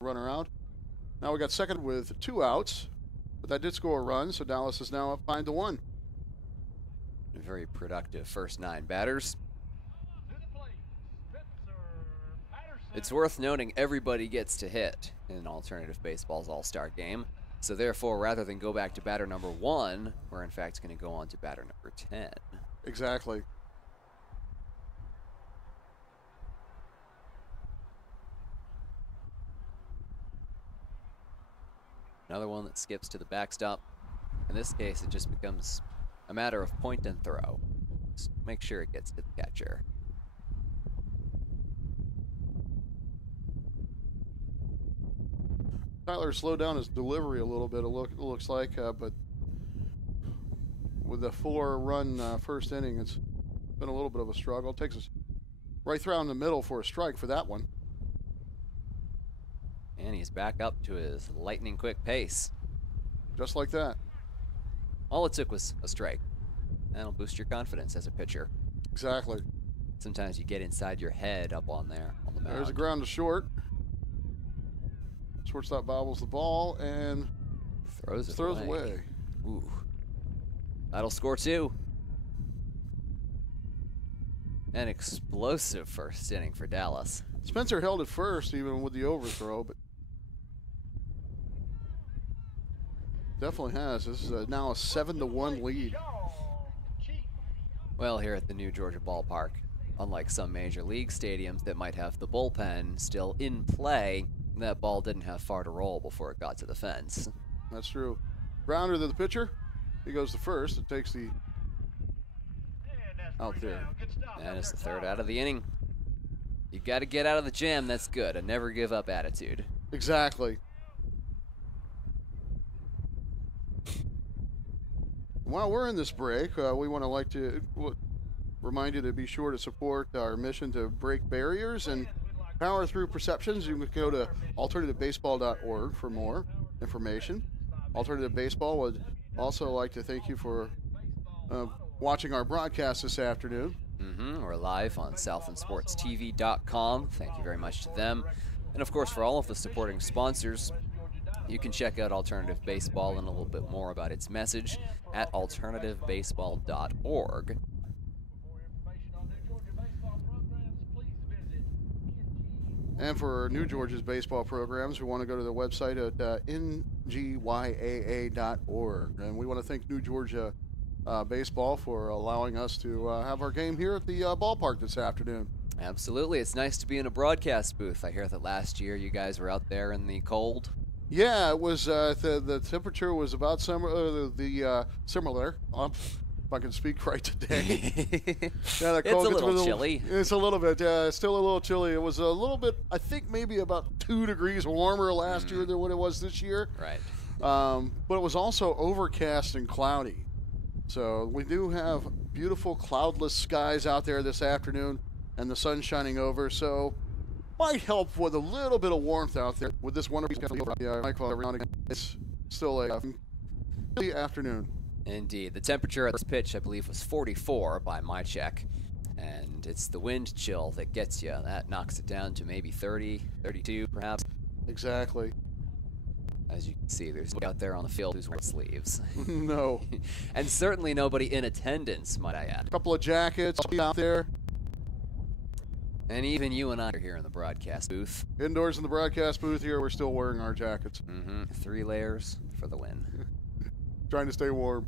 runner out. Now we got second with 2 outs, but that did score a run, so Dallas is now up 5-1. A very productive first 9 batters. It's worth noting everybody gets to hit in Alternative Baseball's All-Star Game. So therefore, rather than go back to batter number 1, we're in fact going to go on to batter number 10. Exactly. Another one that skips to the backstop. In this case, it just becomes a matter of point and throw. Just make sure it gets to the catcher. Tyler slowed down his delivery a little bit, it looks like, but with the 4-run first inning, it's been a little bit of a struggle. Takes us right through in the middle for a strike for that one. And he's back up to his lightning quick pace. Just like that. All it took was a strike. That'll boost your confidence as a pitcher. Exactly. Sometimes you get inside your head up on there on the mound. There's a ground to short. Shortstop bobbles the ball and throws away. Ooh. That'll score 2. An explosive first inning for Dallas. Spencer held it first even with the overthrow, but definitely has. This is now a 7-1 lead. Well, here at the new Georgia ballpark, unlike some major league stadiums that might have the bullpen still in play, that ball didn't have far to roll before it got to the fence. That's true. Grounder to the pitcher. He goes to first. It takes the out there. And it's the 3rd out of the inning. You got to get out of the jam. That's good. A never give up attitude. Exactly. While we're in this break, we want to remind you to be sure to support our mission to break barriers and power through perceptions. You can go to alternativebaseball.org for more information. Alternative Baseball would also like to thank you for watching our broadcast this afternoon. We're live on southlandsportstv.com. Thank you very much to them. And of course, for all of the supporting sponsors, you can check out Alternative Baseball and a little bit more about its message at alternativebaseball.org. And for New Georgia's baseball programs, we want to go to the website at ngyaa.org. And we want to thank New Georgia Baseball for allowing us to have our game here at the ballpark this afternoon. Absolutely. It's nice to be in a broadcast booth. I hear that last year you guys were out there in the cold. Yeah, it was. The temperature was about similar. Similar. If I can speak right today. Yeah, it's a little chilly. It's a little bit. Still a little chilly. It was a little bit. I think maybe about 2 degrees warmer last year than what it was this year. Right. But it was also overcast and cloudy. So we do have beautiful cloudless skies out there this afternoon, and the sun shining over. So might help with a little bit of warmth out there with this wonderful. It's still a chilly afternoon. Indeed. The temperature at this pitch, I believe, was 44 by my check. And it's the wind chill that gets you. That knocks it down to maybe 30, 32 perhaps. Exactly. As you can see, there's nobody out there on the field who's wearing sleeves. No. And certainly nobody in attendance, might I add. A couple of jackets out there. And even you and I are here in the broadcast booth. Indoors in the broadcast booth here, we're still wearing our jackets. 3 layers for the win. Trying to stay warm.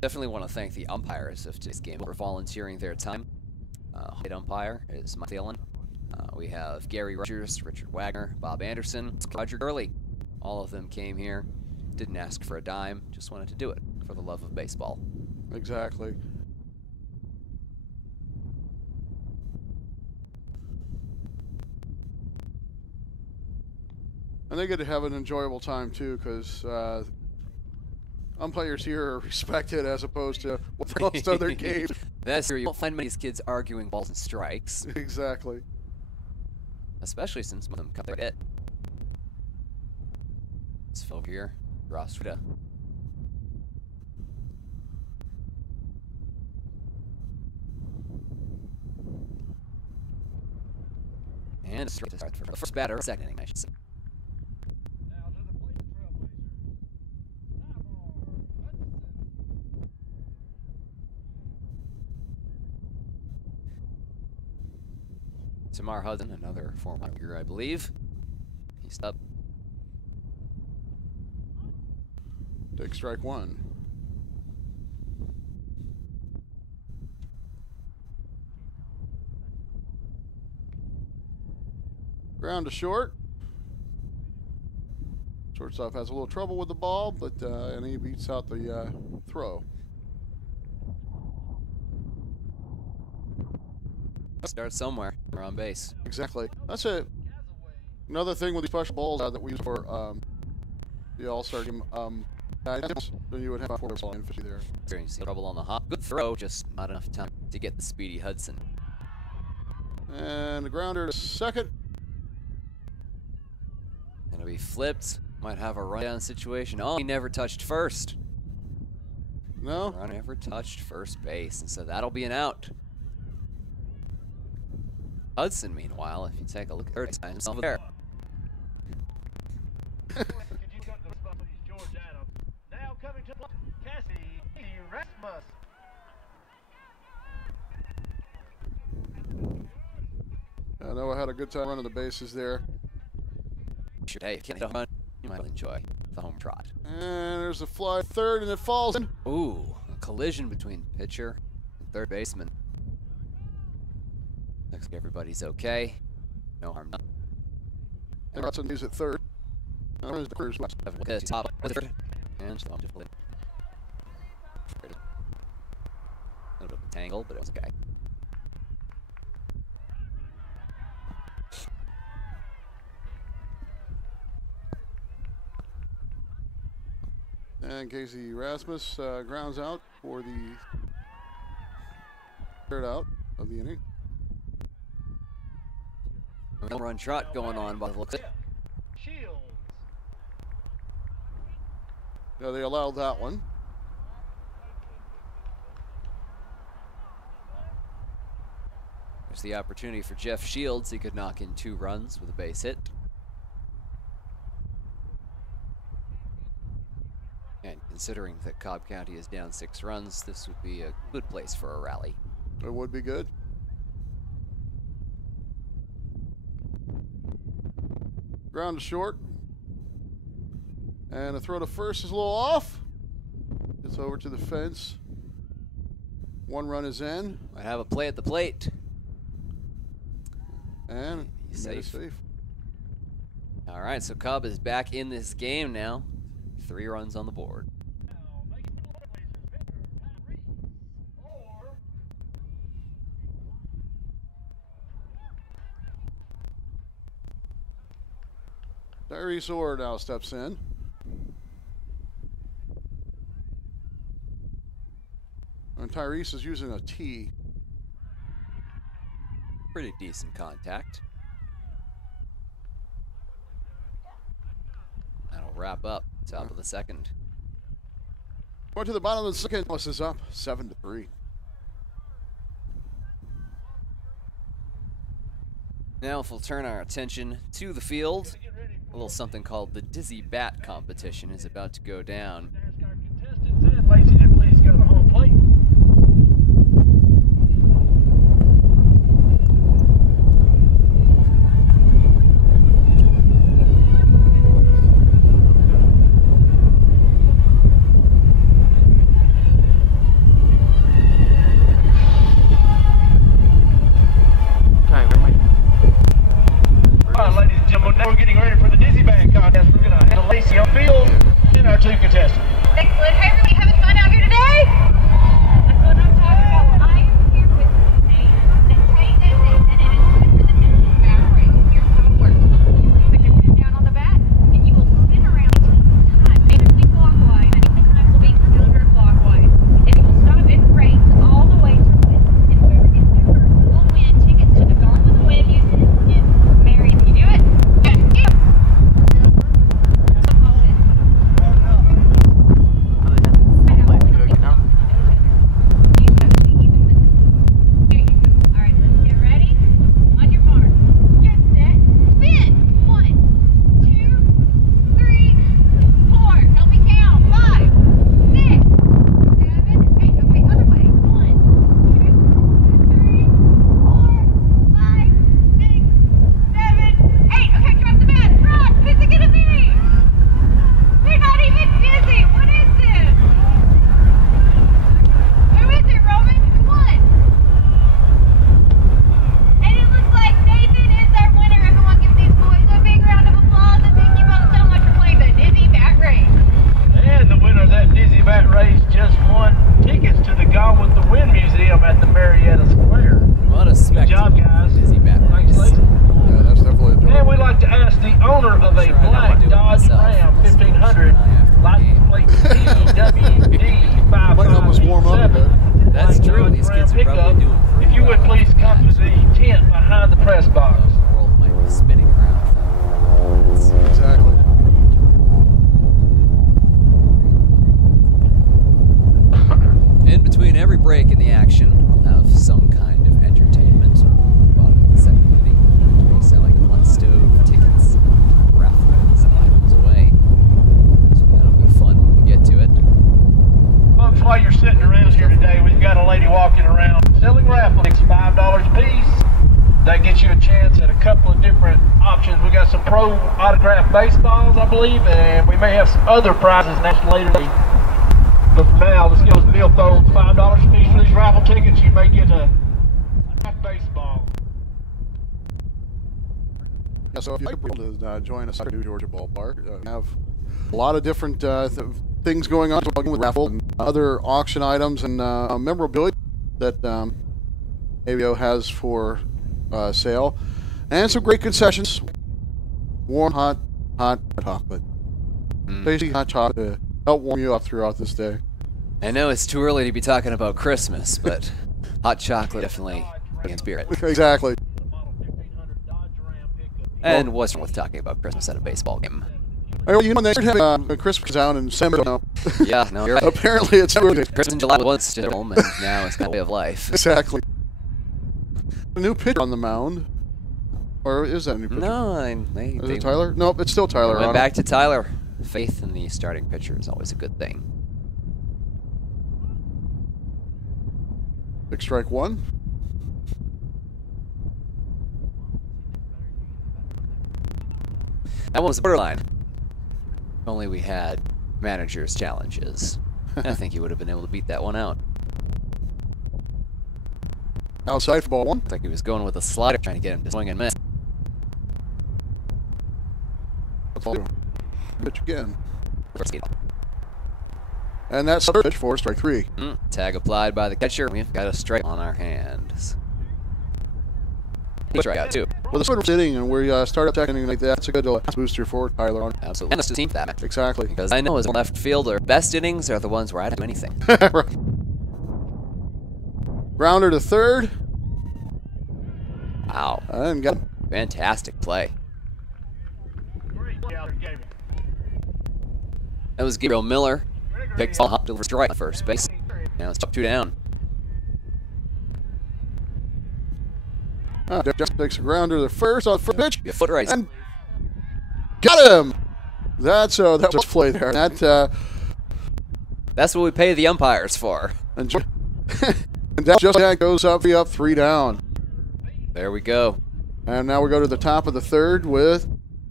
Definitely want to thank the umpires of today's game for volunteering their time. Head umpire is Mike Thielen. We have Gary Rogers, Richard Wagner, Bob Anderson, Roger Gurley. All of them came here, didn't ask for a dime, just wanted to do it for the love of baseball. Exactly. And they get to have an enjoyable time too, because umpires here are respected as opposed to most other games. That's true. You won't find many of these kids arguing balls and strikes. Exactly. Especially since some of them cut their hit. Let's fill over here. Ross Rita. And And it's to start for the first batter, second inning, I should say. Tamar Hudson, another former Tiger, I believe. He's up. Take strike one. Ground to short. Shortstop has a little trouble with the ball, but and he beats out the throw. Start somewhere. We're on base. Exactly. That's another thing with these special balls that we use for the All Star Game. Then you would have 4 ball in 50 there. Experiencing trouble on the hop. Good throw, just not enough time to get the speedy Hudson. And the grounder to second. Gonna be flipped. Might have a rundown situation. Oh, he never touched first. No. Runner never touched first base, and so that'll be an out. Hudson, meanwhile, if you take a look at third time, himself there. I know I had a good time running the bases there. Hey, if you can't hit a home run, you might enjoy the home trot. And there's a fly third, and it falls in. Ooh, a collision between pitcher and third baseman. Looks like everybody's okay. No harm done. And Hudson is at third. Now is the first left. Top of the third. And slow difficult. A little bit of a tangle, but it was okay. And Casey Rasmus grounds out for the third out of the inning. Run trot going on by the looks of it. Yeah, they allowed that one. There's the opportunity for Jeff Shields. He could knock in 2 runs with a base hit. And considering that Cobb County is down 6 runs, this would be a good place for a rally. It would be good. Ground to short. And a throw to first is a little off. It's over to the fence. 1 run is in. Might have a play at the plate. And He's made it safe. safe. All right, so Cobb is back in this game now. 3 runs on the board. Tyrese Orr now steps in. And Tyrese is using a tee. Pretty decent contact. That'll wrap up top of the second. Going to the bottom of the second. This is up 7-3. Now if we'll turn our attention to the field, a little something called the Dizzy Bat competition is about to go down. Lacey, please go to home plate. Ladies and gentlemen, now we're getting ready for the Dizzy Bat contest. We're going to have Lacey on field and our 2 contestants. Excellent. Hey, everybody, having fun out here today? That's what I'm talking about. I am here with Nate. Tate is in, and it is time for the Dizzy Bat race. Here's how it works. You put your hand down on the bat, and you will spin around 18 times. Basically clockwise, and 18 times will be counterclockwise. And it will stop and race all the way through it. And whoever gets there first will win tickets to the Gone with the Wind music in Mary. Can you do it? Yeah. pro autographed baseballs, I believe, and we may have some other prizes next later. But for now, let's give us Bill Thorne $5 a piece for these raffle tickets. You may get a baseball. Yeah, so if you'd like to join us at New Georgia Ballpark, we have a lot of different things going on with raffle and other auction items and memorabilia that ABO has for sale, and some great concessions. Warm, hot chocolate. Tasty hot chocolate to help warm you up throughout this day. I know it's too early to be talking about Christmas, but hot chocolate definitely in spirit. Exactly. And what's wrong with talking about Christmas at a baseball game? Well, you know, they started having a Christmas down in December now. Yeah, no, you're right. Apparently it's Christmas in July was just home, and now it's got a way of life. Exactly. A new pitcher on the mound. Or is that a new pitcher? No, is it Tyler? Nope, it's still Tyler. Went back to Tyler. Faith in the starting pitcher is always a good thing. Big strike one. That one was borderline. If only we had manager's challenges. I think he would have been able to beat that one out. Outside for ball one. Looks like he was going with a slider, trying to get him to swing and miss. Pitch again. And that's the pitch for strike three. Tag applied by the catcher. We've got a strike on our hands. Strikeout too. Well, the sort sitting and we start attacking like that. That's a good booster for Tyler on. Absolutely. And it's the team that match. Exactly. Because I know as a left fielder, best innings are the ones where I don't do anything. Grounder to third. Wow. And got him. Fantastic play. That was Gabriel Miller. Picked ball, hopped over strike on first base. Now it's up 2 down. Just takes a grounder to the first on the pitch. Foot race. And got him. That was play there. That's what we pay the umpires for. And that just goes up 3 down. There we go. And now we go to the top of the third with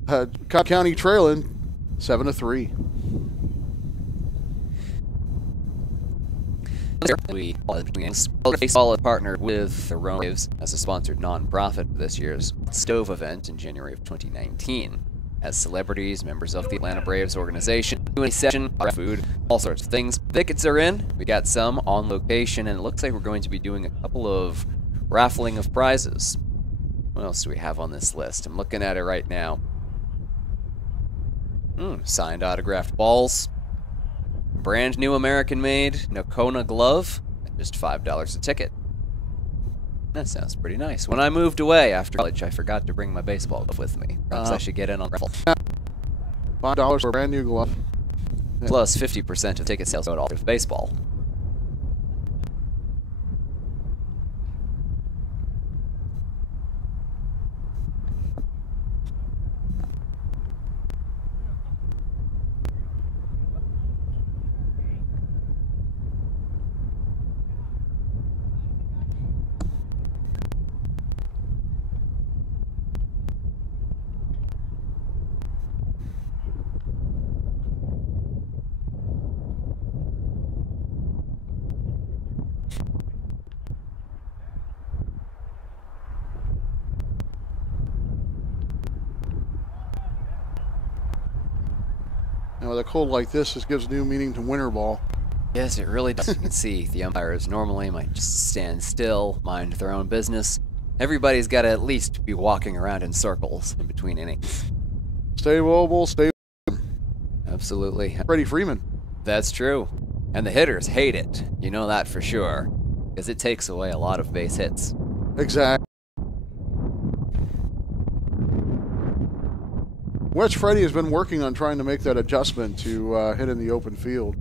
Cobb County trailing 7-3. We Baseball partnered with the Rome Waves as a sponsored nonprofit for this year's Stove event in January of 2019. As celebrities, members of the Atlanta Braves organization, doing a session, food, all sorts of things. Tickets are in. We got some on location, and it looks like we're going to be doing a couple of raffling of prizes. What else do we have on this list? I'm looking at it right now. Signed autographed balls. Brand new American-made Nocona glove at just $5 a ticket. That sounds pretty nice. When I moved away after college, I forgot to bring my baseball glove with me. Perhaps I should get in on raffle. $5 for a brand new glove. Plus 50% of ticket sales go to all of baseball. You know, with a cold like this, just gives new meaning to winter ball. Yes, it really does. You can see the umpires normally might just stand still, mind their own business. Everybody's got to at least be walking around in circles in between innings. Stay mobile, stay. Absolutely. Freddie Freeman. That's true. And the hitters hate it. You know that for sure. Because it takes away a lot of base hits. Exactly. Which Freddie has been working on trying to make that adjustment to hit in the open field.